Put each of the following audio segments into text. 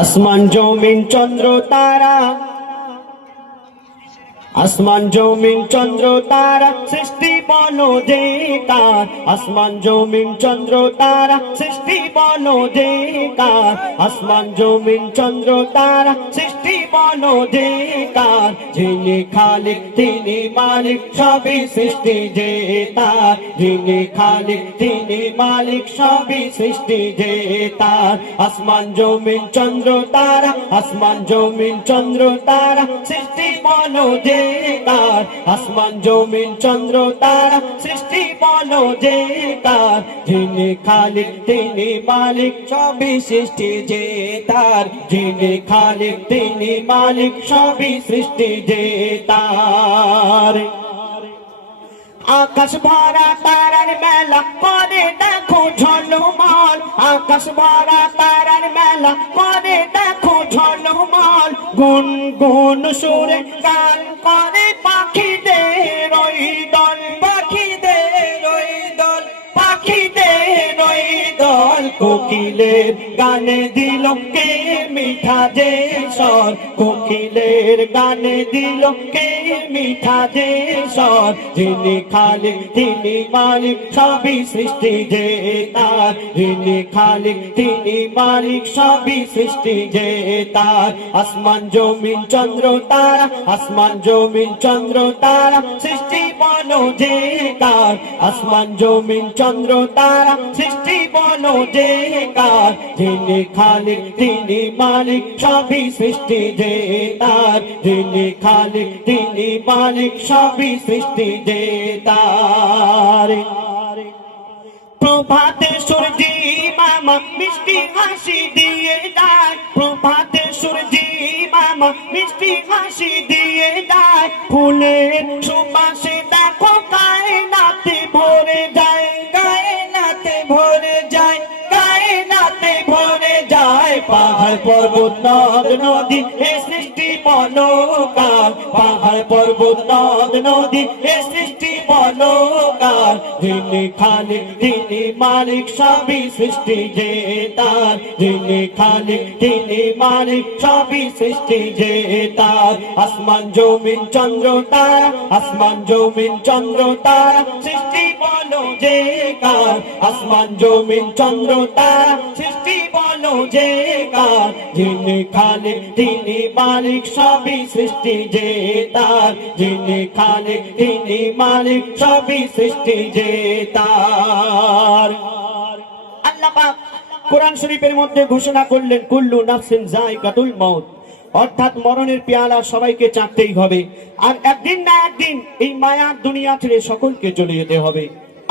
আসমান জমিন চন্দ্র তারা, আসমান জমিন চন্দ্র তারা সৃষ্টি বলো যে কার, আসমান জমিন চন্দ্র তারা সৃষ্টি বলো যে কার, আসমান জমিন চন্দ্র তারা সৃষ্টি বলো যে কার, যিনি খালিক তিনি মালিক সবই সৃষ্টি যে তার, যিনি খালিক তিনি মালিক সবই সৃষ্টি যে তার, আসমান জমিন চন্দ্র তারা, আসমান জমিন চন্দ্র তারা সৃষ্টি বলো যে কার, আসমান জমিন চন্দ্র তারা সৃষ্টি বলো যে কার, যিনি খালিক তিনি মালিক সবই সৃষ্টি যে তার, যিনি খালিক তিনি মালিক সবই সৃষ্টি যে তার। আকাশ ভরা তারার মেলা করে দেখো ঝলমল, আকাশ ভরা তারার মেলা করে দেখো ঝলমল, গুন গুন সুরে গান করে পাখিদের ওই দল, পাখিদের ওই দল, পাখিদের ওই দল, কোকিলের গানে দিল কে মিঠা যে স্বর, কোকিলের গানে দিল কে মিঠা যে স্বর, যিনি খালিক তিনি মালিক সবই সৃষ্টি যে তার, যিনি খালিক তিনি মালিক সবই সৃষ্টি যে তার, আসমান জমিন চন্দ্র তারা, আসমান জমিন চন্দ্র তারা সৃষ্টি বলো যে কার, আসমান জমিন চন্দ্র তারা সৃষ্টি বলো যে কার, যিনি খালিক তিনি মালিক সবই সৃষ্টি যে তার, যিনি খালিক তিনি মালিক সবই সৃষ্টি যে তার। প্রভাতে সূর্যি মামা মিষ্টি হাসি দিয়ে যায়, প্রভাতে সূর্যি মামা মিষ্টি হাসি দিয়ে যায়, ফুলের সুবাসে দেখো কায়নাতে ভরে যায়, কায়নাতে ভরে যায়, কায়নাতে ভরে যায়, পাহাড় পর্বত নদ নদী এ সৃষ্টি বলো কার, পাহাড় পর্বত নদ নদী এ সৃষ্টি বলো কার, যিনি খালিক তিনি মালিক সবই সৃষ্টি যে তার, যিনি খালিক তিনি মালিক সবই সৃষ্টি যে তার, আসমান জমিন চন্দ্র তারা, আসমান জমিন চন্দ্র তারা সৃষ্টি বলো যে কার, আসমান জমিন চন্দ্র তারা সৃষ্টি বলো যে কার, যিনি খালিক তিনি মালিক সবই সৃষ্টি যে তার, যিনি খালিক তিনি মালিক সবই সৃষ্টি যে তার। আল্লাহ পাক কোরআন শরীফের মধ্যে ঘোষণা করলেন কুল্লু নাফসিন যায়কাতুল মাউত, অর্থাৎ মরণের পেয়ালা সবাইকে চাটতেই হবে, আর একদিন না একদিন এই মায়ার দুনিয়া ছেড়ে সকলকে চলে যেতে হবে।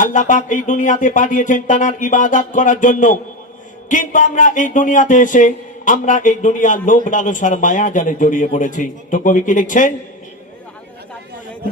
আল্লাহ পাক এই দুনিয়াতে পাঠিয়েছেন তার ইবাদত করার জন্য, কিন্তু আমরা এই দুনিয়াতে এসে আমরা এই দুনিয়ার লোভ লালসার মায়া জালে জড়িয়ে পড়েছি। তো কবি কি লিখছেন,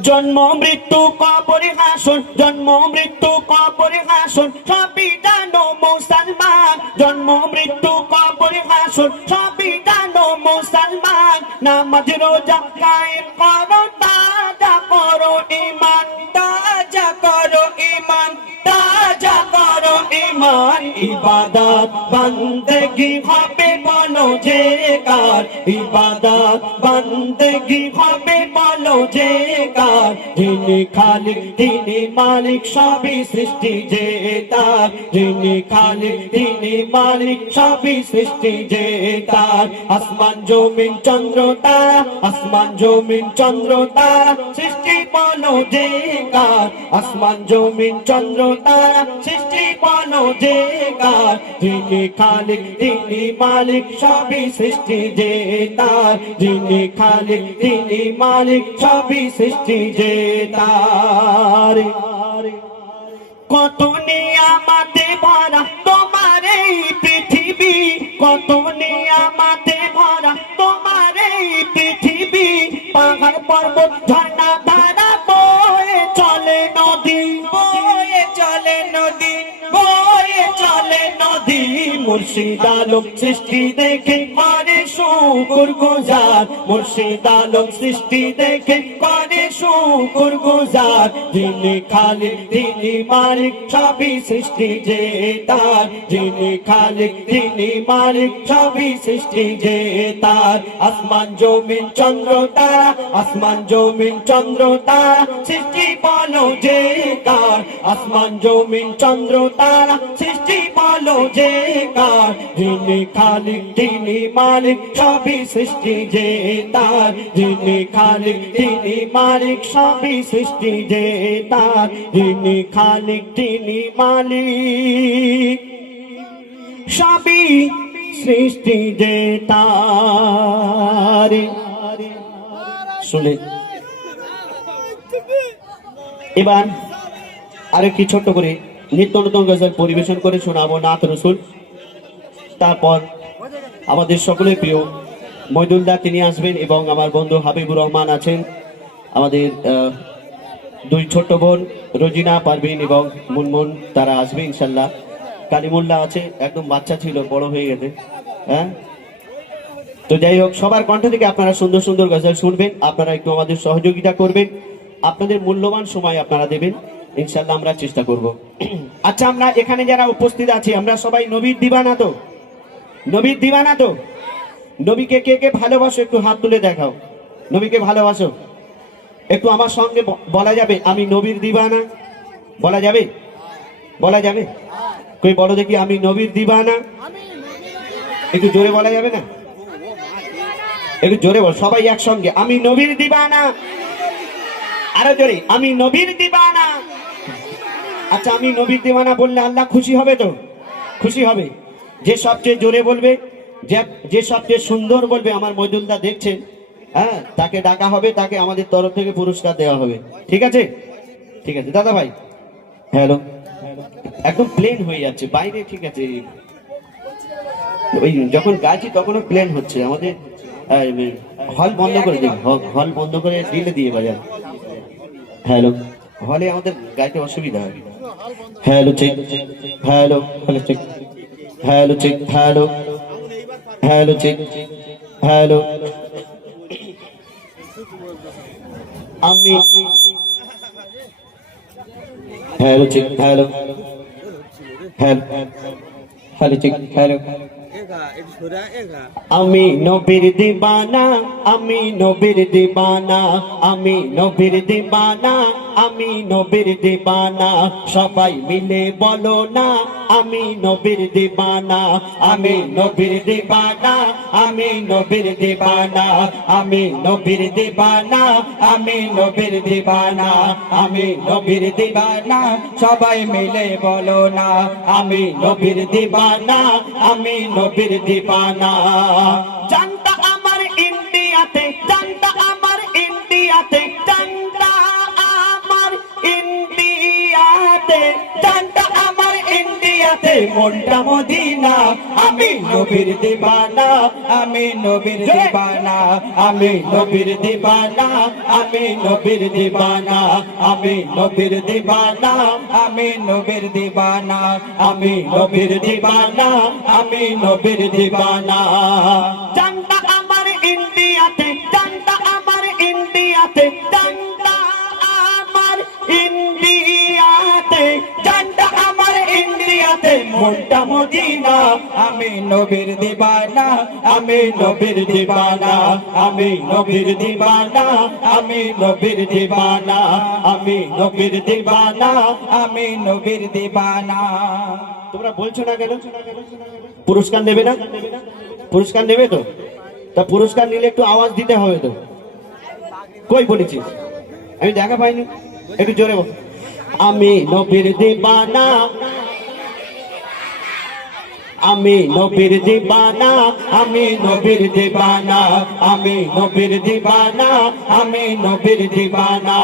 জন্ম মৃত্যু কবরে হাসর, জন্ম মৃত্যু কবরে হাসর সবই জানো মুসলমান, জন্ম মৃত্যু কবরে হাসর সবই জানো মুসলমান, নামাজ রোজা কায়েম করো তাজা করো ঈমান, তাজা করো ঈমান, তাজা করো ঈমান, ইবাদত বন্দেগি হবে বলো যে কার, ইবাদত বন্দেগি হবে বলো যে কার, যিনি খালিক তিনি মালিক সবই সৃষ্টি যে তার, যিনি খালিক তিনি মালিক সবই সৃষ্টি যে তার, আসমান জমিন চন্দ্র তারা, আসমান জমিন চন্দ্র তারা সৃষ্টি বলো যে কার, আসমান জমিন চন্দ্র তারা সৃষ্টি বলো যে কার, যিনি খালিক তিনি মালিক সবই সৃষ্টি যে তার, যিনি খালিক তিনি মালিক সবই সৃষ্টি যে তার। কত নিয়ামতে ভরা তোমার এই পৃথিবী, কত নিয়ামতে ভরা তোমার এই পৃথিবী, পাহাড় পর্বত ঝর্ণা ধারা বয়ে চলে নদী, বয়ে চলে নদী, বয়ে চলে নদী, মুর্শিদ আলম সৃষ্টি দেখে করে শুকর গুজার, মুর্শিদ আলম সৃষ্টি দেখে করে শুকর গুজার। যিনি খালিক তিনি মালিক সবই সৃষ্টি যে তার, যিনি খালিক তিনি মালিক সবই সৃষ্টি যে তার। আসমান জমিন চন্দ্র তারা, আসমান জমিন চন্দ্র তারা সৃষ্টি বলো যে কার, আসমান জমিন চন্দ্র তারা সৃষ্টি বলো যে কার। যিনি খালিক তিনি মালিক সবই সৃষ্টি যে তার, যিনি খালিক তিনি মালিক সবই সৃষ্টি যে তার। যিনি খালিক তিনি মালিক সবই সৃষ্টি যে তার। শুনে এবার আরেকটি ছোট্ট করে নিত্য নতুন গজল পরিবেশন করে শোনাবো নাত রসুল। তারপর আমাদের সকলের প্রিয় মইদুলদা তিনি আসবেন এবং আমার বন্ধু হাবিবুর রহমান আছেন, আমাদের দুই ছোট্ট বোন রোজিনা পারভিন এবং মুনমুন তারা আসবে ইনশাল্লাহ। কালিমুল্লাহ আছে, একদম বাচ্চা ছিল, বড় হয়ে গেছে। হ্যাঁ, তো যাই হোক, সবার কণ্ঠ থেকে আপনারা সুন্দর সুন্দর গজল শুনবেন। আপনারা একটু আমাদের সহযোগিতা করবেন, আপনাদের মূল্যবান সময় আপনারা দেবেন, ইনশাল্লাহ আমরা চেষ্টা করব। আচ্ছা, আমরা এখানে যারা উপস্থিত আছি আমরা সবাই নবীর দিবানা তো? নবীর দিবানা তো? নবীকে কে কে ভালোবাসো একটু হাত তুলে দেখাও। নবীকে ভালোবাসো? একটু আমার সঙ্গে বলা যাবে আমি নবীর দিবানা? বলা যাবে? বলা যাবে? কই বলো দেখি, আমি নবীর দিবানা। একটু জোরে বলা যাবে না? একটু জোরে বল সবাই একসঙ্গে, আমি নবীর দিবানা। আরো জোরে, আমি নবীর দিবানা। আচ্ছা, আমি নবীর দিবানা বললে আল্লাহ খুশি হবে তো? খুশি হবে। যে সবচেয়ে জোরে বলবে, যে সবচেয়ে সুন্দর বলবে, আমার মইদুলদা দেখছেন, হ্যাঁ, তাকে ডাকা হবে, তাকে আমাদের তরফ থেকে পুরস্কার দেওয়া হবে। ঠিক আছে? ঠিক আছে দাদা ভাই। হ্যালো, একদম প্লেন হয়ে যাচ্ছে বাইরে। ঠিক আছে, ওই যখন গাইছি তখনও প্লেন হচ্ছে। আমাদের হল বন্ধ করে দিন, হল বন্ধ করে দিলে দিয়ে বাজার। হ্যালো, হলে আমাদের গাইতে অসুবিধা হয়। Hello check, hello hello check, hello check, hello hello check, hello. আমি hello check, hello hello hello check, hello. আমি নবীর দিবানা, আমি নবীর দিবানা, আমি নবীর দিবানা, আমি নবীর দিবানা। সবাই মিলে বলো না আমি নবীর দিবানা, আমি নবীর দিবানা, আমি নবীর দিবানা, আমি নবীর দিবানা, আমি নবীর দিবানা, আমি নবীর দিবানা। সবাই মিলে বলো না আমি নবীর দিবানা, আমি নবীর দিবানা। জানতা আমার ইন্ডিয়াতে, জানতা আমার ইন্ডিয়াতে, জানতা আমার ইন্ডিয়াতে, জানতা আমার ইন্ডিয়াতে, মনটা মদিনা। আমি নবীর দিবানা, আমি নবীর দিবানা, আমি নবীর দিবানা, আমি নবীর দিবানা, আমি নবীর দিবানা, আমি নবীর দিবানা, আমি নবীর দিবানা, আমি নবীর দিবানা। জানতা আমার ইন্ডিয়াতে, জানতা আমার ইন্ডিয়াতে, জানতা আমার ইন্ডিয়াতে, জানতা আমার ইন্ডিয়াতে, মনটা মদিনা। আমি নবীর দিবানা, আমি নবীর দিবানা, আমি নবীর দিবানা, আমি নবীর দিবানা, আমি নবীর দিবানা, আমি নবীর দিবানা। তোমরা বলছো না কেন? পুরস্কার নেবে না? পুরস্কার নেবে তো? তা পুরস্কার নিলে একটু আওয়াজ দিতে হবে তো। কই বলেছিস? আমি দেখা পাইনি, একটু জোরে বল। আমি নবীর দিবানা, আমি নবীর দিবানা, আমি নবীর দিবানা, আমি নবীর দিবানা, আমি নবীর দিবানা,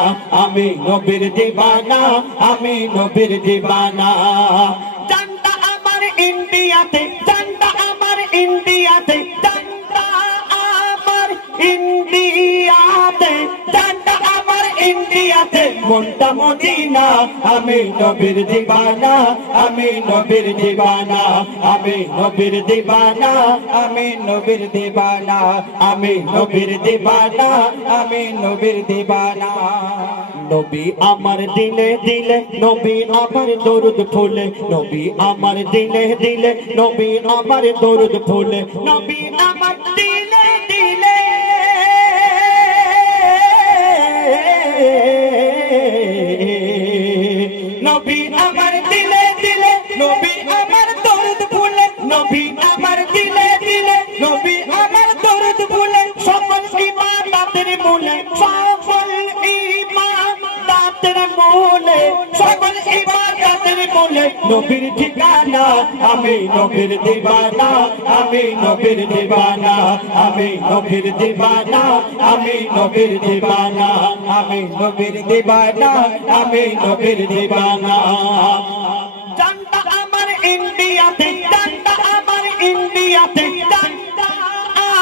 আমি নবীর দিবানা, আমি নবীর দিবানা। জানতা আমার ইন্ডিয়াতে, জানতা আমার ইন্ডিয়াতে, জানতা আমার ইন্ডিয়াতে, জানতা আমার ইন্ডিয়াতে, মনটা মদিনা আমি নবীর দিবানা আমি নবীর দিবানা আমি নবীর দিবানা আমি নবীর দিবানা আমি নবীর দিবানা আমি নবীর দিবানা নবী আমার দিলে দিলে নবী আমার দরুদ ফুলে নবী আমার দিলে দিলে নবী আমার দরুদ ফুলে নবী আমার দিলে দিলে নবী আমার দিলে দিলে নবী আমার দরুদ ফুলে নবী আমার দিলে দিলে নবী আমার দরুদ ফুলে সকল ইবাদতের মূলে সকল ইবাদতের মূলে সকল ইবাদতের মূলে নবীর ঠিকানা আমি নবীর দিবানা আমি নবীর দিবানা আমি নবীর দিবানা আমি নবীর দিবানা আমি নবীর দিবানা আমি নবীর দিবানা জানতা আমার ইন্ডিয়াতে জানতা আমার ইন্ডিয়াতে জানতা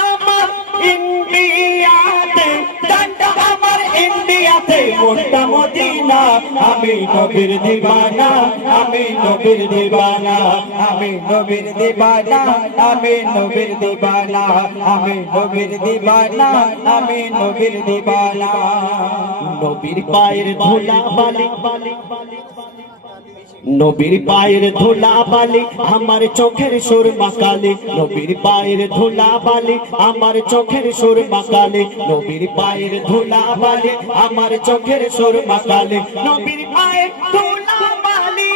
আমার ইন্ডিয়াতে জানতা আমার ইন্ডিয়াতে মনটা মদিনা আমি নবীর দিবানা আমি নবীর দিবানা আমি নবীর দিবানা আমি নবীর দিবানা আমি নবীর দিবানা আমি নবীর দিবানা নবীর পায়ের ধুলা বালি নবীর পায়ের ধুলা বালি আমার চোখের সুরমা কালি নবীর পায়ের ধুলা বালি আমার চোখের সুরমা কালি নবীর পায়ের ধুলা বালি আমার চোখের সুরমা কালি নবীর পায়ের ধুলা বালি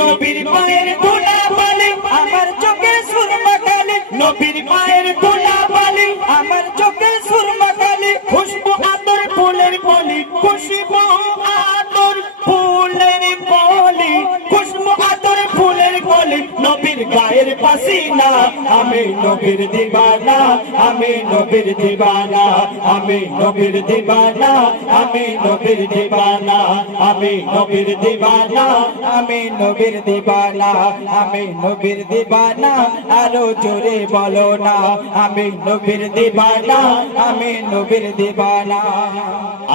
নবীর পায়ের ধুলা বালি আমার চোখের সুরমা কালি নবীর পায়ের ধুলা বালি আমার চোখের সুরমা কালি খুশবু আতর ফুলের কলি খুশবু আতর ফুলের কলি খুশবু আতর ফুলের কলি নবীর গায়ের পাসিনা আমি নবীর দিবানা আমি নবীর দিবানা আমি নবীর দিবানা আমি নবীর দিবানা আমি নবীর দিবানা আমি নবীর দিবানা আমি নবীর দিবানা আরো জোরে বলো না আমি নবীর দিবানা আমি নবীর দিবানা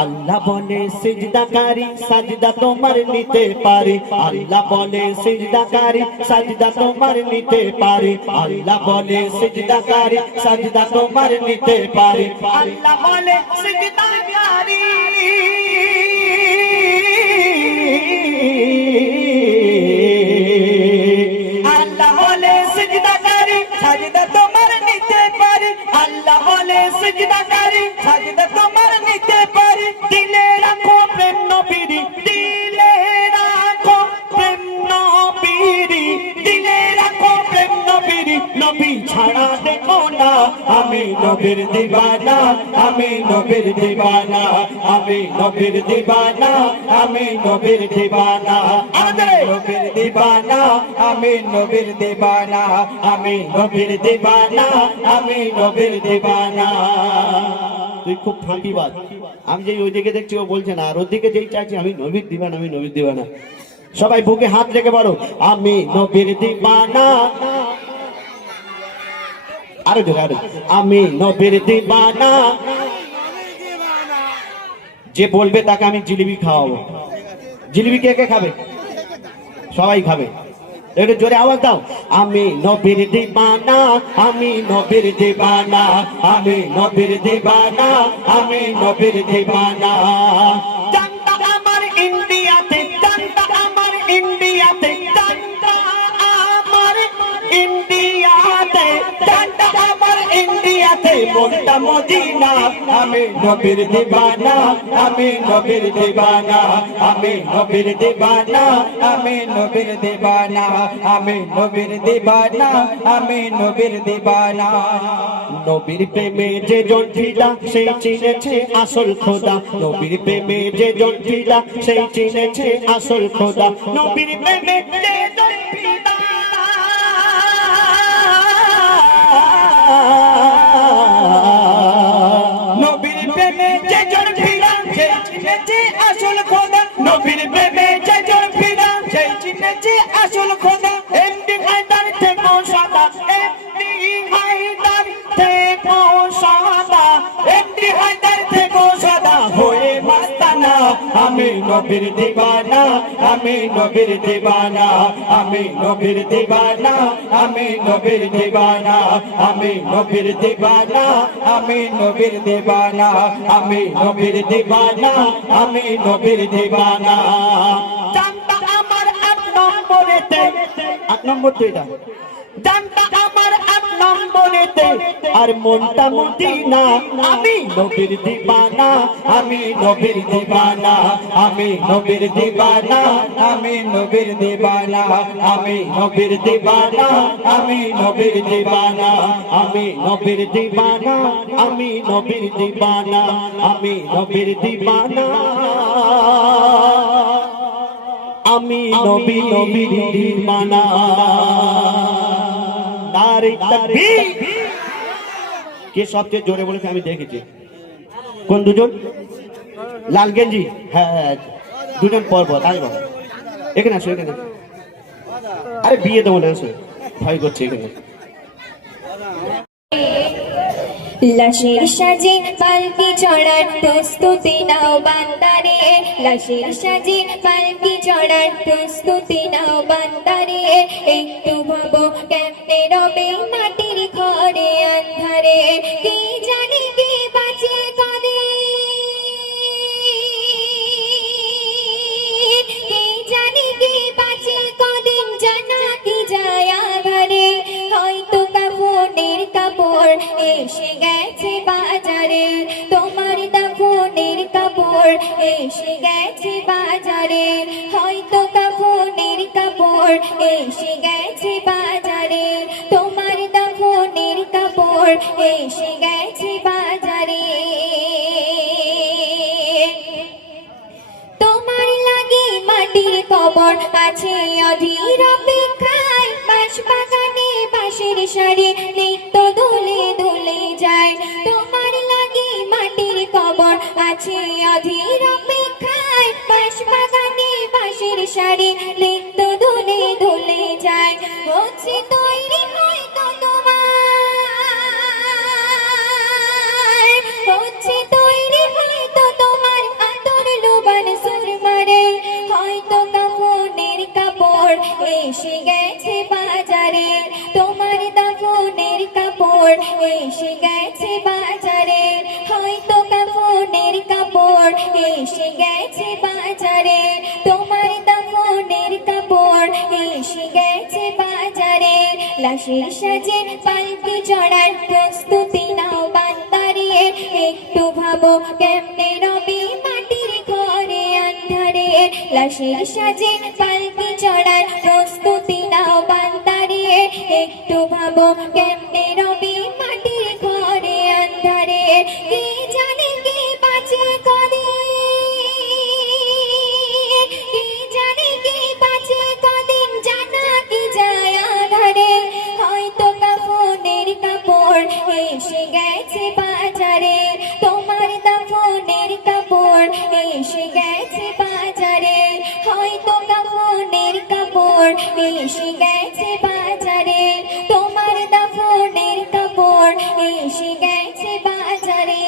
আল্লাহ বলে সিজদাকারী সাজদা তোমার নিতে পারে আল্লাহ বলে সিজদাকারী সাজদা তোমার নিতে পারে আল্লাহ বলে সিজদাকারী সাজদা তোমার নিতে পারে আল্লাহ বলে সিজদাকারী আল্লাহ বলে সিজদাকারী সাজদা তোমার নিতে পারে আল্লাহ বলে সিজদাকারী সাজদা তোমার নিতে পারে দিলে রাখো প্রেম নবীর দিলে রাখো প্রেম নবীর দিলে রাখো প্রেম নবীর নবী ছাড়া দেখো না আমি নবীর দিবানা আমি নবীর দিবানা আমি নবীর দিবানা আমি নবীর দিবানা আমি নবীর দিবানা আমি নবীর দিবানা আমি নবীর দিবানা আমি নবীর দিবানা তুই খুব ফাঁকিবাজ আমি যেই ওইদিকে দেখছি ও বলছে না আর ওদিকে যেই চাইছি আমি নবীর দিবানা আমি নবীর দিবানা সবাই বুকে হাত রেখে বলো আমি নবীর দিবানা আরে আরে আমি নবীর দিবানা যে বলবে তাকে আমি জিলিপি খাওয়াবো জিলিপি কে কে খাবে সবাই খাবে একটু জোরে আওয়াজ দাও আমি নবীর দিবানা আমি নবীর দিবানা আমি নবীর দিবানা আমি নবীর দিবানা জানতা আমার ইন্ডিয়াতে জানতা আমার ইন্ডিয়াতে জানতা আমার ইন্ডিয়াতে জানতা আমার ইন্ডিয়াতে মনটা মদিনা আমি নবীর দিবানা আমি নবীর দিবানা আমি নবীর দিবানা আমি নবীর দিবানা আমি নবীর দিবানা আমি নবীর দিবানা নবীর প্রেমে যে জন ফিদা সেই চিনেছে আসল খোদা নবীর প্রেমে যে জন ফিদা সেই চিনেছে আসল খোদা নবীর প্রেমে যে জন ফিদা নবীর প্রেমে যে জন ফিদা সেই চিনেছে আসল খোদা নবীর প্রেমে যে জন ফিদা সেই চিনেছে আসল খোদা এমডি হায়দার থেকে সাদা এমডি হায়দার থেকে নবীর দিবানা আমি নবীর দিবানা আমি নবীর দিবানা আমি নবীর দিবানা আমি নবীর দিবানা আমি নবীর দিবানা আমি নবীর দিবানা আমি নবীর দিবানা জানতা আমার এক নম্বরেতে এক নম্বর দুইটা জানতা আমার এক নম্বরেতে আর মনটা মদিনা আমি নবীর দিবানা আমি নবীর দিবানা আমি নবীর দিবানা আমি নবীর দিবানা আমি নবীর দিবানা আমি নবীর দিবানা আমি নবীর দিবানা আমি নবীর দিবানা আমি নবীর দিবানা আমি নবীর দিবানা নারে তাকবীর কে সবচেয়ে জোরে বলেছে আমি দেখেছি কোন দুজন লাল গেঞ্জি হ্যাঁ দুজন পর পর আরে বাবা এখানে আসো এখানে আরে বিয়ে দেবো না আসো ভয় করছে এখানে লাশের সাজে পালকি চড়ার প্রস্তুতি নাও বান্দারে লাশের সাজে পালকি চড়ার প্রস্তুতি নাও বান্দারে একটু ভাবো কেমনে রবে মাটির ঘরে আন্ধারে কে জানে কে বাঁচে কদিন কে জানে কে বাঁচে কদিন জানা কি যায় আধারে হয়তো কাফনের কাপড় এসে গেছে বাজারে তোমার দাফনের কাপড় এসে গেছে বাজারে হয়তো কাফনের কাপড় এসে গেছে বাজারে তোমার দাফনের কাপড় এসে গেছে বাজারে তোমার লাগে মাটির কবর আছে অধীর অপেক্ষায় বাঁশ বাগানে বাঁশের সারি নিত্য দুলে দুলে যায় তোমার লাগে মাটির কবর আছে অধীর অপেক্ষায় বাঁশ বাগানে বাঁশের সারি নিত্য দুলে দুলে যায় হচ্ছে তৈরি হয়তো তোমার হচ্ছে তৈরি হয়তো তোমার আতর লোবান সুরমারে হয়তো কাফনের কাপড় এসে গেছে বাজারে তোমার দাফনের কাপড় এসে গেছে বাজারে হয়তো কাফনের কাপড় এসে গেছে বাজারে তোমার দাফনের কাপড় এসে গেছে বাজারে লাশের সাজে পালকি চড়ার প্রস্তুতি নাও বান্দারে একটু ভাবো কেমনে রবে মাটির ঘরে আন্ধারে লাশের সাজে পালকি চড়ার প্রস্তুতি নাও বান্দারে একটু ভাবো কেমনে রবে মাটির ঘরে আন্ধারে কে জানে কে বাঁচে কদিন কে জানে কে বাঁচে কদিন জানা কি যায় আধারে হয়তো কাফনের কাপড় এসে গেছে বাজারে তোমার দাফনের কাপড় এসে গেছে বাজারে হয়তো কাফনের কাপড় এসে গেছে বাজারে তোমার দাফনের কাপড় এসে গেছে বাজারে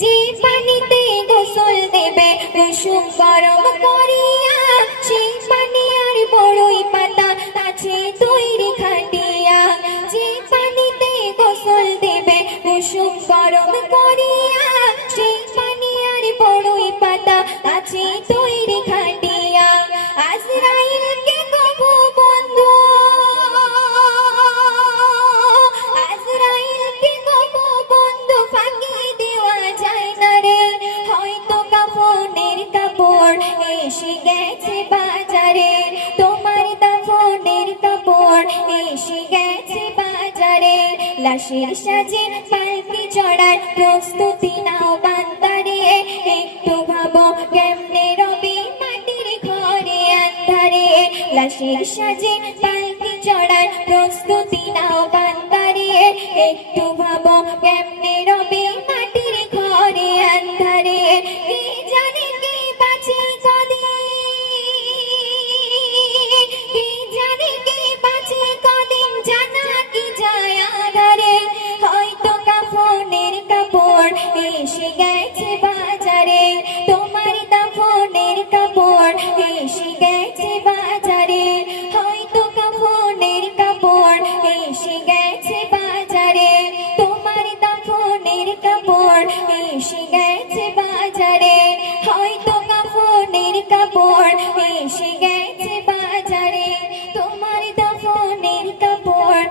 যে পানিতে গোসল দেবে কুসুম গরম করিয়া সেই পানি আর বড়ই পাতা আছে তৈরি খাটিয়া যে পানিতে গোসল দেবে কুসুম গরম করিয়া সেই পানি আর বড়ই পাতা আছে তৈরি খাটিয়া আজরাইলকে কবু বন্ধু আজরাইলকে কবু বন্ধু ফাঁকি দেওয়া যায় না রে হয়তো কাফনের কাপড় এসে গেছে বাজারে তোমার দাফনের কাপড় এসে গেছে বাজারে লাশের সাজে পালকি চড়ার প্রস্তুতি নাও বান্দারে একটু ভাবো কেমনে রবে মাটির ঘরে আন্ধারে লাশের সাজে পালকি চড়ার প্রস্তুতি নাও বান্দারে একটু ভাবো কেমনে রবে মাটির ঘরে আন্ধারে কে জানে কে বাঁচে কদিন কে জানে কে বাঁচে কদিন জানা কি যায় আধারে হয়তো কাফনের কাপড় এসে কাপড় এসে গেছে বাজারে, হয়তো কাফনের কাপড় এসে গেছে বাজারে, তোমার দাফনের কাপড় এসে গেছে বাজারে, হয়তো কাফনের কাপড় এসে গেছে বাজারে, তোমার দাফনের কাপড়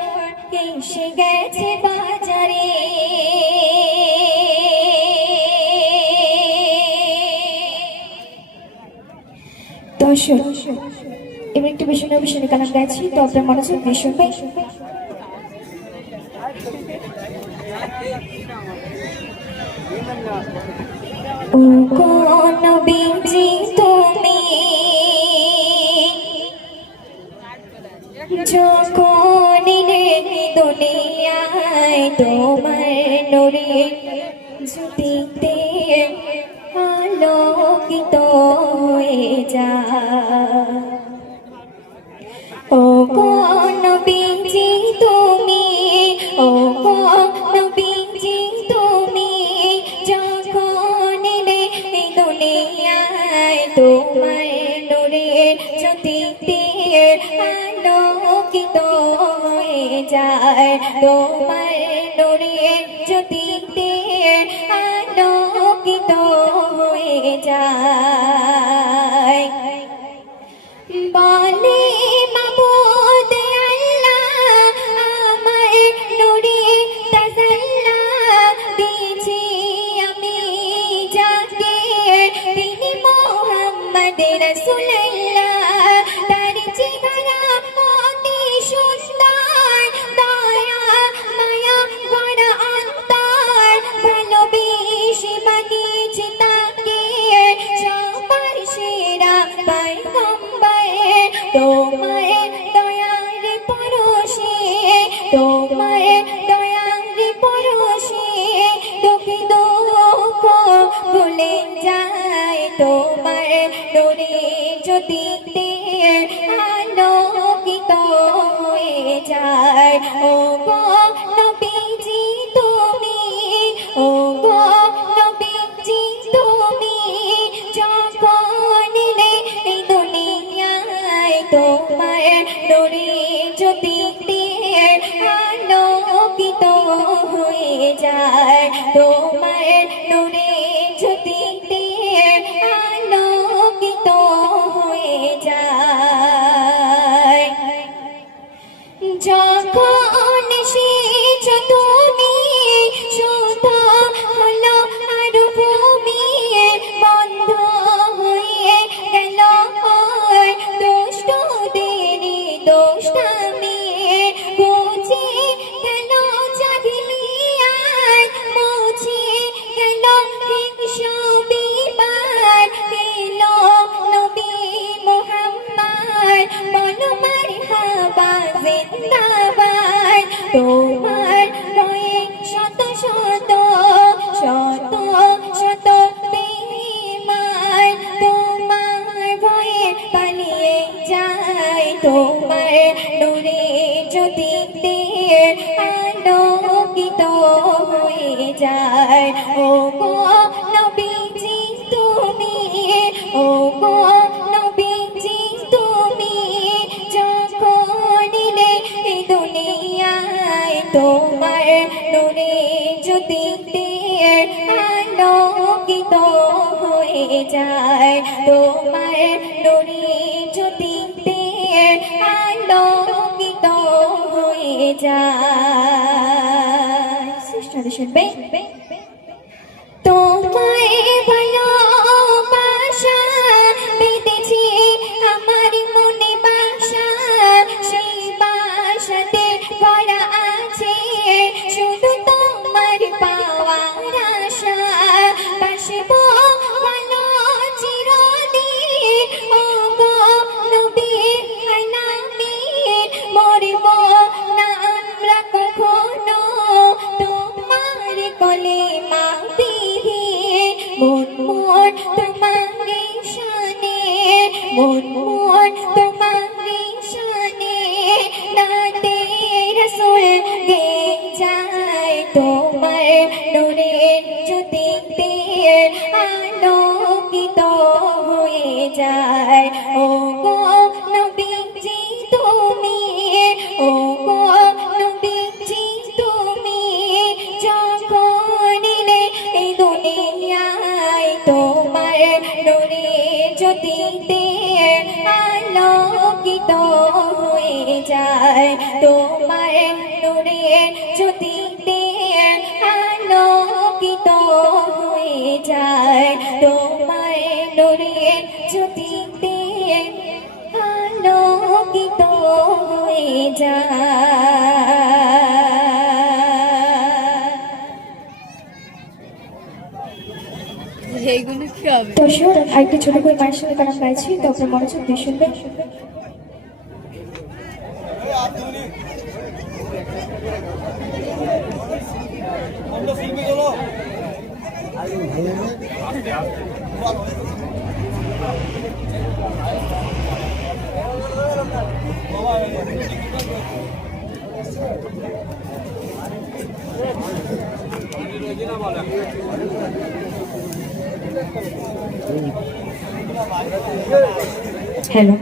এসে গেছে বাজারে। দর্শক, এবার একটু বেশি কালাম গাইছি, তো আপনার মনোযোগ দিয়ে শুনবেন। ও কোন বিজি তুমি যখন দুনিয়ায় তোমার নূরে জ্যোতিতে আলোকিত হয়ে যায়। ও কোন বিজি তুমি, ও কোন বিজি তুমি যখন দুনিয়ায় তোমার নূরে জ্যোতিতে আলোকিত হয়ে যায়, তোমার নূরে জ্যোতিতে আলোকিত হয়ে যায়। বলে মাবুদ আল্লাহ আমার নূরে তাজাল্লা দিয়েছি আমি যাকে, তিনি মুহাম্মদ রাসূলুল্লাহ, তার চেহারা অতি সুন্দর, দয়া মায়া ভরা অন্তর, ভালোবেসে বানিয়েছি তাকে সবার সেরা পয়গম্বর। তোমার দয়ার পরশে, তোমার দয়ার পরশে দুঃখ দুঃখ ভুলে যায়, তোমার নূরে জ্যোতিতে আলোকিত হয়ে যায়। ও গো নবীজি তুমি, ও গো নবীজি তুমি যখন এই দুনিয়ায় তোমার নূরে জ্যোতিতে আলোকিত হয়ে যায়, তোমার নূরে জ্যোতিতে আলোকিত হয়ে যায়। যখন এসেছ তুমি শুধু হলো আর ভূমি, বন্ধ হয়ে গেল দুষ্টদের দোষামি, বুঝে গেল জাহিলিয়াত, মুছে গেল হিংসা বিবাদ, এলো নবী মুহাম্মদ, বলো মারহাবা জিন্দাবাদ। তোমার ভয়ে শত শত শত শত বেঈমান তোমার ভয়ে পালিয়ে যায়, তোমার নূরে জ্যোতিতে আলোকিত হয়ে যায়। ও গো নবীজি তুমি, ও গো নবীজি তুমি যখন এই দুনিয়ায় তোমার নূরে জ্যোতিতে আলোকিত হয়ে যায়, তোমার নূরে জ্যোতিতে আলোকিত হয়ে যায়। সিস্টার শুনবে, তোমায় ভালোবাসা বেঁধেছি আমার মনে বাসা, সেই বাসাতে ভরা আছে শুধু তোমার পাওয়ার আশা, বাসবো ভালো চিরদিন, ও গো নবী আলামিন, মরব না আমরা কখনো তোমার কলেমা বিহি, মন মন তোমার শানে, মন মন তোমার শানে, নাতে রাসূল গে যায়, তোমার নূরে জ্যোতিতে আলোকিত হয়ে যায়। ও গো নবীজি তুমি, ও গো নবীজি তুমি যখন এলে এই দুনিয়ায়, তোমার নূরে জ্যোতিতে আলোকিত হয়ে যায়। তোমার নূরে জ্যোতিতে আলোকিত হয়ে যায়। তোমার নূরে জ্যোতিতে আলোকিত হয়ে যায়। দর্শক আরেকটি ছোট করে মায়ের সঙ্গে কালাম গাইছি, তো আপনার মনোযোগ দিয়ে শুনবেন। হ্যালো,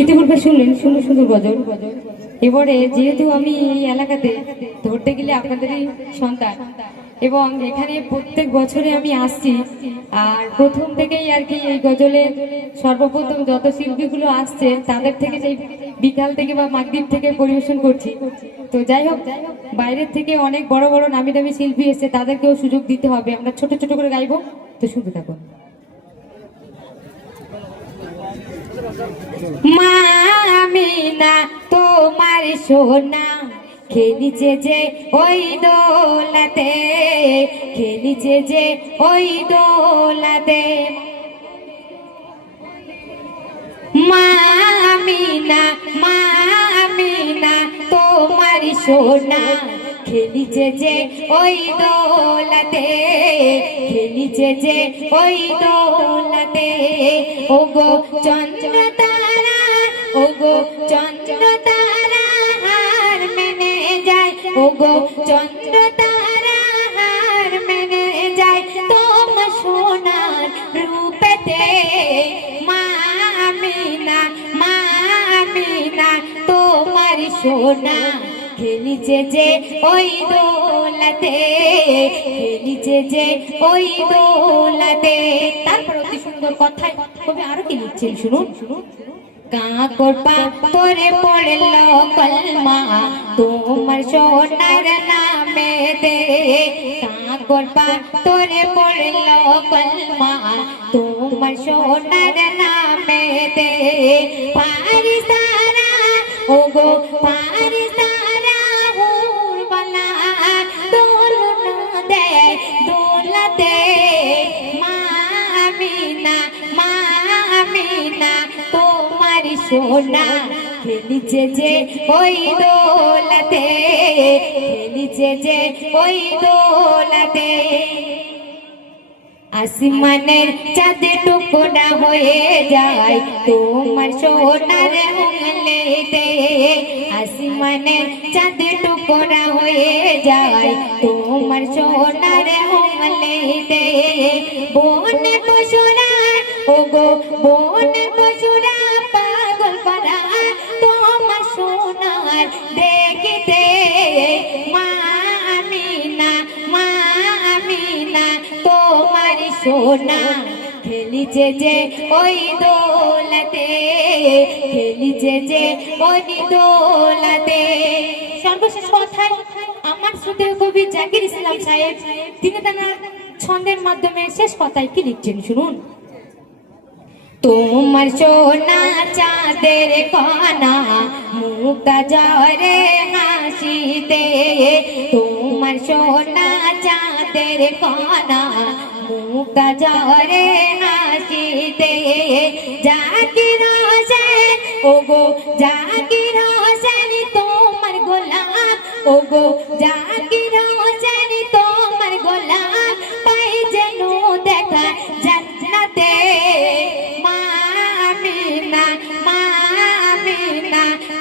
ইতিপূর্বে শুনলেন সুন্দর সুন্দর গজল। এবারে যেহেতু আমি এই এলাকাতে ধরতে গেলে আপনাদেরই সন্তান, এবং এখানে প্রত্যেক বছরে আমি আসছি, আর প্রথম থেকেই আর কি এই গজলে সর্বপ্রথম যত শিল্পীগুলো আসছে তাদের থেকে সেই বিকাল থেকে বা মাগরিব থেকে পরিবেশন করছি। তো যাই হোক, বাইরের থেকে অনেক বড় বড় নামি দামি শিল্পী এসছে, তাদেরকেও সুযোগ দিতে হবে। আমরা ছোট ছোট করে গাইবো, তো শুনতে থাকুন। মা আমিনা তোমার সোনা খেলিছে যে ওই দোলাতে, খেলিছে যে ওই দোলাতে। মা আমিনা তোমার সোনা খেলিছে যে ওই দোলাতে, খেলিছে যে ওই দোলাতে। ওগো চন্দ্র তারা, ওগো চন্দ্র তারা হার মেনে যায়, ওগো চন্দ্র তারা হার মেনে যায় তোমার সোনার রূপেতে। মা আমিনা তোমার সোনা খেলিছে যে ওই দোলাতে, খেলিছে যে ওই দোলাতে। তারপর অতি সুন্দর কথায় কবি আরো কি লিখছেন শুনুন। কাকর পাথরে পড়ল কলমা তোমার সোনার নামে দে, কাকর পাথরে পড়ল কলমা তোমার সোনার নামে দে। পারিসারা, ওগো পারিসারা হুরবালা দোলনা দে, দোলাতে। মা আমিনা তোমার সোনা খেলিছে যে ওই দোলাতে, খেলিছে যে ওই দোলাতে। আসমানের চাঁদ টুকরা হয়ে যায় তোমার সোনার উঙ্গলিতে, আসমানের চাঁদ টুকরা হয়ে যায় তোমার সোনার উঙ্গলিতে। বনে পশুরা, ওগো বনে পশুরা পাগল পারা তোমার সোনার দেখিতে। মা আমিনা তোমার সোনা খেলিছে যে ওই দোলাতে, খেলিছে যে ওই দোলাতে। সর্বশেষ কথায় আমার শ্রদ্ধেয় কবি জাকির ইসলাম সাহেব তিনি তার ছন্দের মাধ্যমে শেষ কথায় কি লিখছেন শুনুন। তোমার সোনা চাঁদের কণা মুক্তা জরে হাসিতে, তোমার সোনা চাঁদের কণা মুক্তা জরে হাসিতে। জাকির হোসেন, ওগো জাকির হোসেন তোমার গোলাম, ওগো জাকির হোসেন তোমার গোলাম পাই যেন দেখা জান্নাতে। মা আমিনা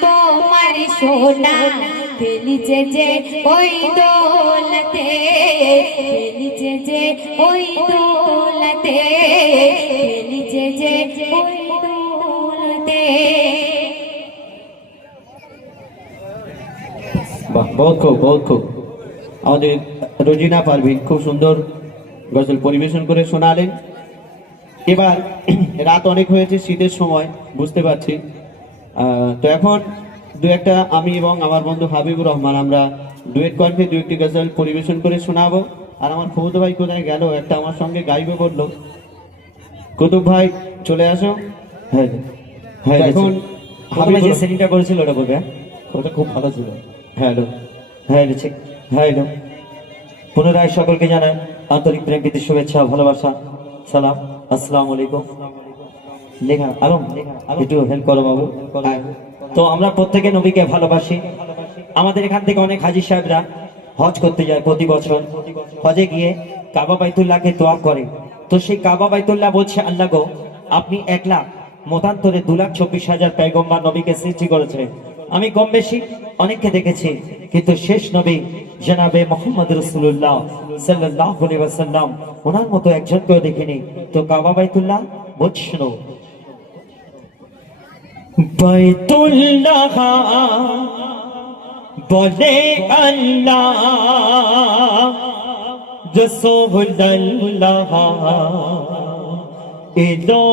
তোমার সোনা খেলিছে যে ওই দোলাতে, খেলিছে যে ওই দোলাতে, খেলিছে যে ওই বাহ, বহুত খুব। আমাদের রোজিনা পারভিন খুব সুন্দর গজল পরিবেশন করে শোনালেন। এবার রাত অনেক হয়েছে, শীতের সময় বুঝতে পারছি। তো এখন দু একটা আমি এবং আমার বন্ধু হাবিবুর রহমান আমরা ডুয়েট কণ্ঠে দু একটি গজল পরিবেশন করে শোনাবো। আর আমার ফৌদু ভাই কোথায় গেল? একটা আমার সঙ্গে গাইবে বললো। কুতুব ভাই চলে আসো। হ্যাঁ হ্যাঁ, এখন প্রথমে যে সেটিংটা করেছিল ওটা করবে। ওটা খুব ভালো ছিল। হ্যালো হ্যাঁ ঠিক। হ্যাঁ পুনরায় সকলকে জানাই আন্তরিক প্রেম প্রীতি শুভেচ্ছা ভালোবাসা সালাম। আসসালামু আলাইকুম। লেখা আলম একটু হেল্প করো বাবু। তো আমরা প্রত্যেকে নবীকে ভালোবাসি। আমাদের এখান থেকে অনেক হাজী সাহেবরা হজ করতে যায় প্রতি বছর। হজে গিয়ে কাবা বাইতুল্লাহকে দোয়া করে। তো সেই কাবা বাইতুল্লাহ বলছে, আল্লাহ গো, আপনি 1 লাখ মতান্তরে 2,24,000 পয়গম্বর নবীকে সৃষ্টি করেছে। আমি কম বেশি অনেককে দেখেছি, কিন্তু শেষ নবী জনাবে মুহাম্মদ রাসূলুল্লাহ সাল্লাল্লাহু আলাইহি ওয়াসাল্লাম ওনার মতো একজনকেও দেখিনি। তো কাবা বাইতুল্লাহ বলছিল, বাইতুল্লাহ বলে আল্লাহ রাসূলুল্লাহ এলো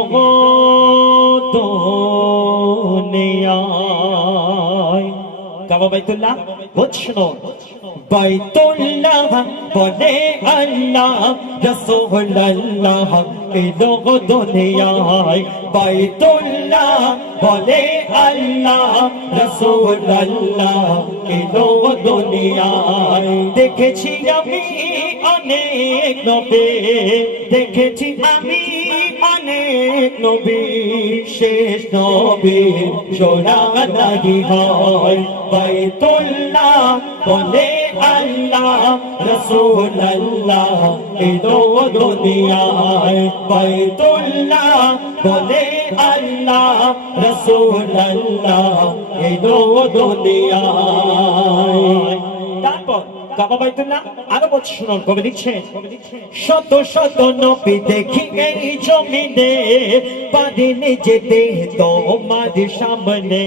দুনিয়ায়। কাবা বাইতুল্লাহ বলছিল, বাইতুল্লাহ বলে আল্লাহ রাসূলুল্লাহ এলো দুনিয়ায়। বাইতুল্লাহ বলে আল্লাহ রাসূলুল্লাহ এলো দুনিয়ায়। দেখেছি আমি অনেক নবী, দেখেছি আমি অনেক নবী, শেষ নবী জোড়া লাগি হয়। বাইতুল্লাহ বলে আল্লাহ রাসূলুল্লাহ এলো দুনিয়ায়। বাইতুল্লাহ বলে আল্লাহ রাসূলুল্লাহ এলো দুনিয়ায়। তারপর কাবা বাইতুল্লাহ আরো বলছে, শুনুন কবি লিখছে, শত শত নবী দেখি এই জমিনে, পারিনি যেতে তোমার সামনে।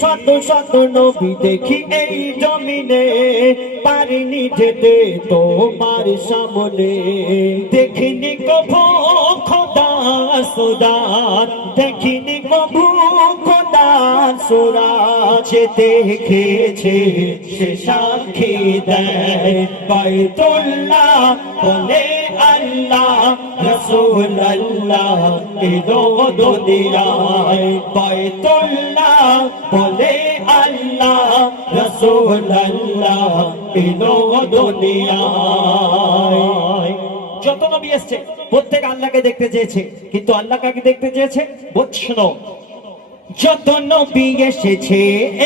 শত শত নবী দেখি এই জমিনে, পারিনি যেতে তোমার সামনে। দেখিনি কভু খোদা সুরাত, দেখিনি কভু খোদা সুরাত, যে দেখেছে সে সাক্ষী দেয়। বাইতুল্লাহ বলে আল্লাহ রাসূলুল্লাহ এলো দুনিয়ায়। বাইতুল্লাহ বলে আল্লাহ রাসূলুল্লাহ এলো দুনিয়ায়। যত নবী এসেছে প্রত্যেক আল্লাহকে দেখতে চেয়েছে, কিন্তু আল্লাহ কাকে দেখতে চেয়েছে? বলছিল, যত নবী এসেছে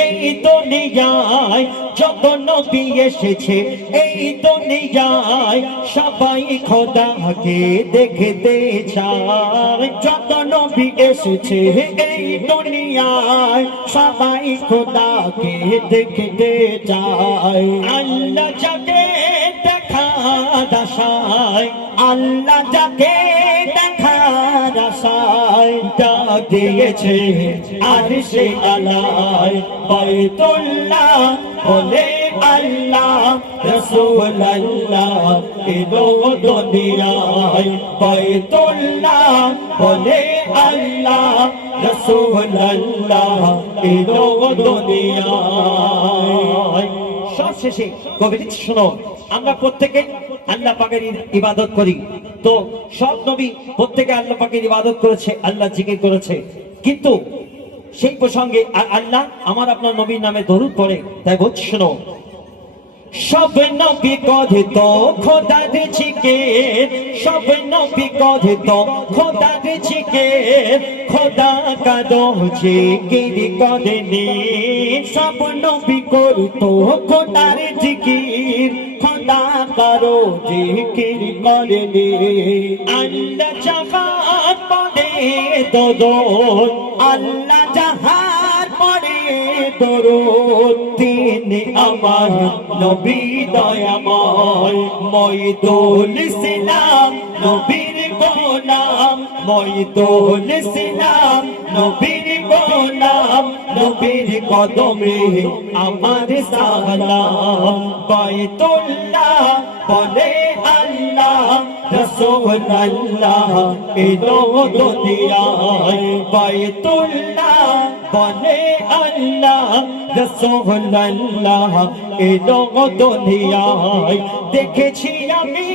এই দুনিয়ায়, যত নবী এসেছে এই দুনিয়ায়, সবাই খোদাকে দেখতে চায়। যত নবী এসেছে এই দুনিয়ায়, সবাই খোদাকে দেখতে চায়। আল্লাহ যাকে দেখার আশায়, আল্লাহ যাকে দেখার আশায়, ডাক দিয়েছে আরশে আলায়। বাইতুল্লাহ বলে আল্লাহ রাসূলুল্লাহ এলো দুনিয়ায়। বাইতুল্লাহ বলে আল্লাহ রাসূলুল্লাহ এলো দুনিয়ায়। সব শেষে কবি লিখছে, শোনো, আমরা প্রত্যেকে আল্লাহ পাকের ইবাদত করি। তো সব নবী প্রত্যেকে আল্লাহ পাকের ইবাদত করেছে, আল্লাহ জিকির করেছে, কিন্তু সেই প্রসঙ্গে আল্লাহ আমার আপনার নবীর নামে দরুদ পড়ে। তাই বলছি, শোনো, সব নবী করে তো খোদার জিকির, সব নবী করে তো খোদার জিকির, খোদা কারো জিকির করেনি। সব নবী করতো খোদার জিকির, খোদা কারো জিকির করেনি। আল্লাহ জাহান পড়ে দরুদ, আল্লাহ জাহার পড়ে দরুদ, তিনি আমার নবী দয়াময়। মইদুল ইসলাম নবীর গোলাম, গোলাম মইদুল ইসলাম নবীর গোলাম নবীর কদমে আমার সালাম বাইতুল্লাহ বলে আল্লাহ রাসূলুল্লাহ এলো দুনিয়ায় বাইতুল্লাহ বলে আল্লাহ রাসূলুল্লাহ এলো দুনিয়ায় দেখেছি আমি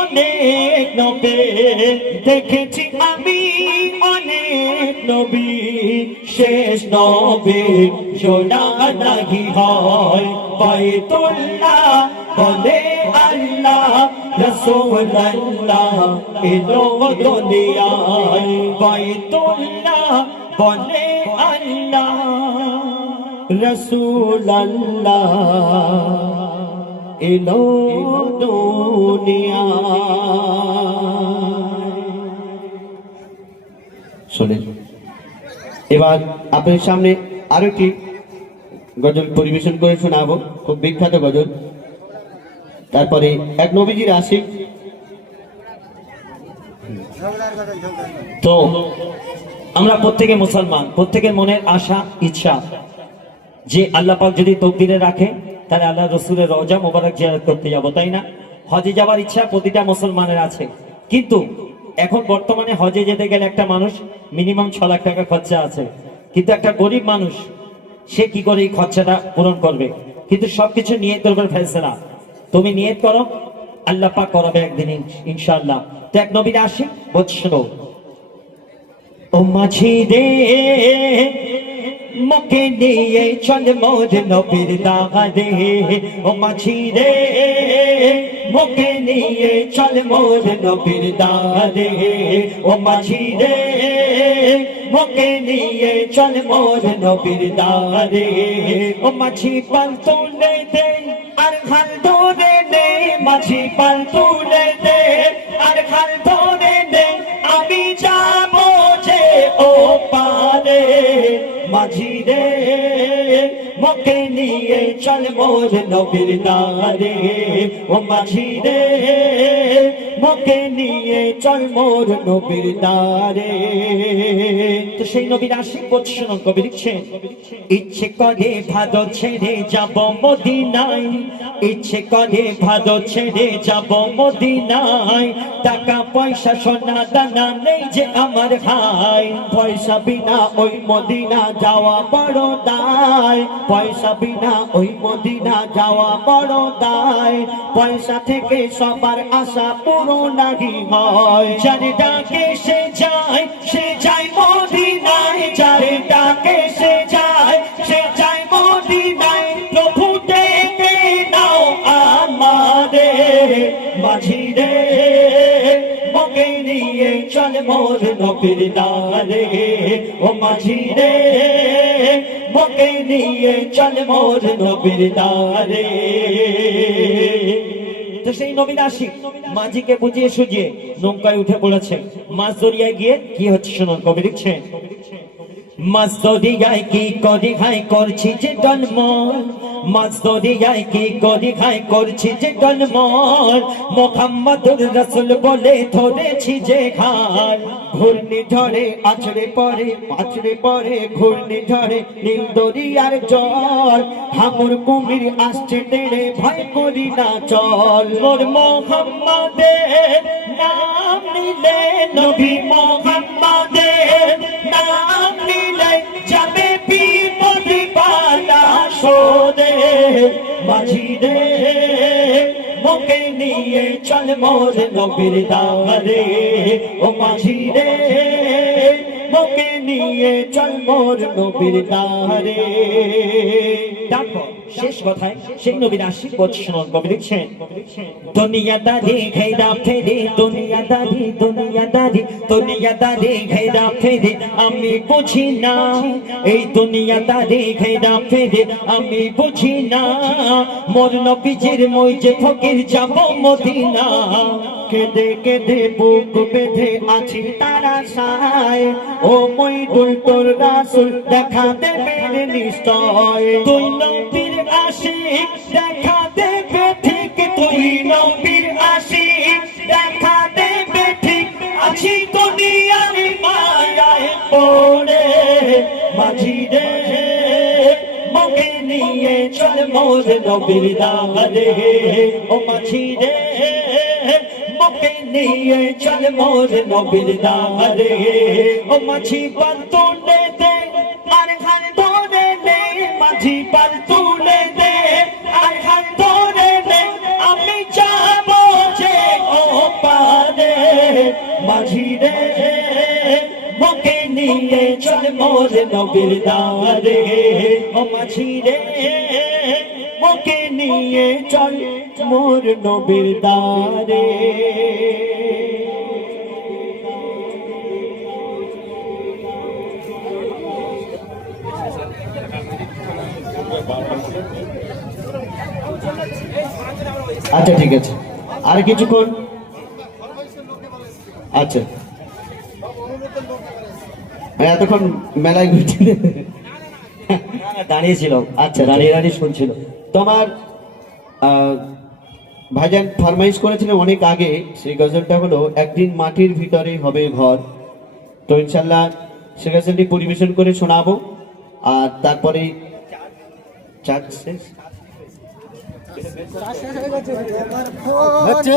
অনেক নবী দেখেছি আমি অনেক নবী শেষ নবী জোড়া নাহি হয় বাইতুল্লাহ বলে আল্লাহ রাসূলুল্লাহ এলো দুনিয়ায় বাইতুল্লাহ বলে আল্লাহ রাসূলুল্লাহ এলো দুনিয়ায়। শোনেন, এবার আপনার সামনে আরো একটি গজল পরিবেশন করে শোনাবো, খুব বিখ্যাত গজল। তারপরে এক নবীজির আশিক। তো আমরা প্রত্যেকে মুসলমান, প্রত্যেকের মনের আশা ইচ্ছা যে আল্লাহ পাক যদি তকদিরে রাখে তাহলে আল্লাহ রসুলের রওজা মোবারক জিয়ারত করতে যাব, তাই না? হজে যাওয়ার ইচ্ছা প্রতিটা মুসলমানের আছে, কিন্তু এখন বর্তমানে হজে যেতে গেলে একটা মানুষ মিনিমাম 6 লাখ টাকা খরচা আছে, কিন্তু একটা গরিব মানুষ সে কি করে এই খরচাটা পূরণ করবে? কিন্তু সবকিছু নিয়তের উপর ফেলসলা। তুমি নিয়ত করো, আল্লাহ পাক করাবে একদিন ইনশাআল্লাহ। তো এক নবীর আশিক বলছিল, ও মাঝি রে মকে নিয়ে চল মোর নবীর দাওয়াতে, ও মাঝি রে মকে নিয়ে চল মোর নবীর দাওয়াতে, ও মাঝি রে মকে নিয়ে চল মোর নবীর দাওয়াতে, ও মাঝি পাল তুলে দে আর খাল ধরে দে, মাঝি পাল তুলে দে আর খাল ধরে দে, আমি যাবো যে ও পারে, মাঝি রে মকে নিয়ে চল মোর নবীর দারে, ও মাঝি রে মকে নিয়ে চল মোর নবীর দারে। তো সেই নবীর আশিক বৎসন কবি লিখছেন, ইচ্ছে করে ভাদর ছেড়ে যাব মদিনায়, ইচ্ছে করে ভাদর ছেড়ে যাব মদিনায়, টাকা পয়সা সোনা দানা নেই যে আমার হাই, পয়সা বিনা ওই মদিনা যাওয়া বড় দায়, পয়সা বিনা ওই মদিনা যাওয়া বড় দায়, পয়সা থেকে সবার আশা পুরো নাহি হয়, যার ডাকে সে যায় মদিনায়, যার ডাকে সে যায় মদিনায়, প্রভু ডেকে নাও আমারে, মাঝি রে মকে নিয়ে চল মোর নবীর দারে, ও মাঝি রে মকে নিয়ে চল মোর নবীর দারে। তো সেই নবীর আশিক মাঝিকে বুঝিয়ে সুঝিয়ে নৌকায় উঠে পড়েছে, মাছ দরিয়ায় গিয়ে কি হচ্ছে শুনুন, কবি লিখছেন, মাছ দরিয়ায় কি করি হাই করছি যে টলমল, মাছ দরিয়ায় কি করি হাই করছি যে টলমল, মুহাম্মদুর রাসূল বলে ধরেছি যে ঘাল, ঘূর্ণি ঝড়ে আছড়ে পড়ে ঘূর্ণি ঝড়ে নীল দরিয়ার জল, হাঙর কুমির আসছে তেড়ে ভয় করি না চল, মোর মুহাম্মাদের নাম নিলে, নবী মুহাম্মাদের নাম নিলে যাবে বিপদে বালা শোধে, মাঝি রে মকে নিয়ে চল মোর নবীর দারে, ও মাঝি রে মকে নিয়ে চল মোর নবীর দারে। তারপর শেষ কথায় সেই নবীর আশিক বৎসন কবি লিখছেন, দুনিয়াদারি ঘেরা ফেরে দুনিয়াদারি ঘেরা ফেরে আমি বুঝি না, এই দুনিয়াদারি ঘেরা ফেরে আমি বুঝি না, মোর নবীজির মই যে ফকির যাব মদিনা, কেঁদে কেঁদে বুক বেঁধে আছি তার আশায়, ও মইদুল তোর রাসূল দেখা দেবে নিশ্চয়, তুই নবীর আশিক দেখা দেবে ঠিক, তুই নবীর আশিক দেখা দেবে ঠিক, আছি পড়ে মাঝি রে মকে নিয়ে চল মোর নবীর দারে ও মাঝি রে মকে নিয়ে চল মোর নবীর দারে ও মাঝি পাল তুলে দে আর খান ধরে দে মাঝি পাল তুলে দে আর খান ধরে দে আমি যাবো যে ও পারে মাঝি রে মকে নিয়ে চল মোর নবীর দারে ও মাঝি রে মকে নিয়ে চল মোর নবীর দারে আচ্ছা ঠিক আছে আর কিছুক্ষণ আচ্ছা এতক্ষণ মেলায় ঘুরতে দাঁড়িয়েছিল, আচ্ছা, দাঁড়িয়ে দাঁড়িয়ে শুনছিল। তোমার ভাইজান ফরমাইশ করেছিলেন অনেক আগে, সেই গজলটা হলো একদিন মাটির ভিতরে হবে ঘর। তো ইনশাল্লাহ সে গজলটি পরিবেশন করে শোনাবো। আর তারপরে চাঁদ শেষ হচ্ছে